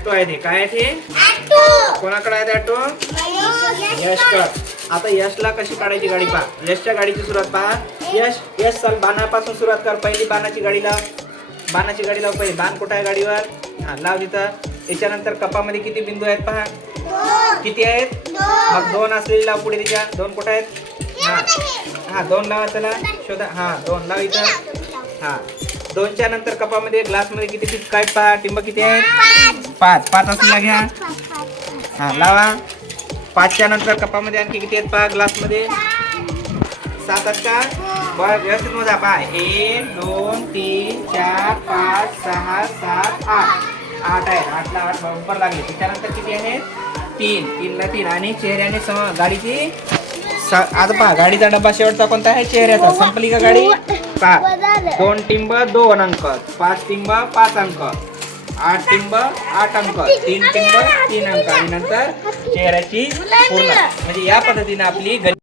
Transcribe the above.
Auto आहे ते. काय आहे ते? कोणाकडे आहे ऍटो? यशकडे. आता यशला कशी काढायची गाडी पहा. यशच्या गाडीची सुरुवात पहा. यश चल बाणापासून सुरुवात कर. पहिली बाणाची गाडी लाव. बाणाची गाडी लाव पहिली. बाण कुठं आहे गाडीवर? हा लाव तिथं. याच्यानंतर कपामध्ये किती बिंदू आहेत पहा. किती आहेत? मग 2 असलेली लाव पुढे तिच्या. 2 कुठे आहेत? हा 2 लावा. चला शोधा. हा 2 लाव इथं. हा 2च्या नंतर कपामध्ये ग्लासमध्ये किती टिंब आहेत पहा. टिंब किती आहेत? 5 असलेला घ्या. हा लावा. 5च्या नंतर कपामध्ये आणखी किती आहेत पहा. ग्लासमध्ये 7 आहेत का? बरं व्यवस्थित मोजा पहा. 1 2 3 4 5 6 7 8 आहेत. 8ला 8 बरोबर लागले. त्याच्यानंतर किती आहेत? 3ला 3 आणि चेहऱ्याने गाडीची आता पहा. गाडीचा डब्बा शेवटचा कोणता आहे? चेहऱ्याचा. संपली का गाडी? पहा 2 टिंब 2 अंक, 5 टिंब 5 अंक, 8 टिंब 8 अंक, 3 टिंब 3 अंक आणि नंतर चेहऱ्याची पूर्ण. म्हणजे या पद्धतीने आपली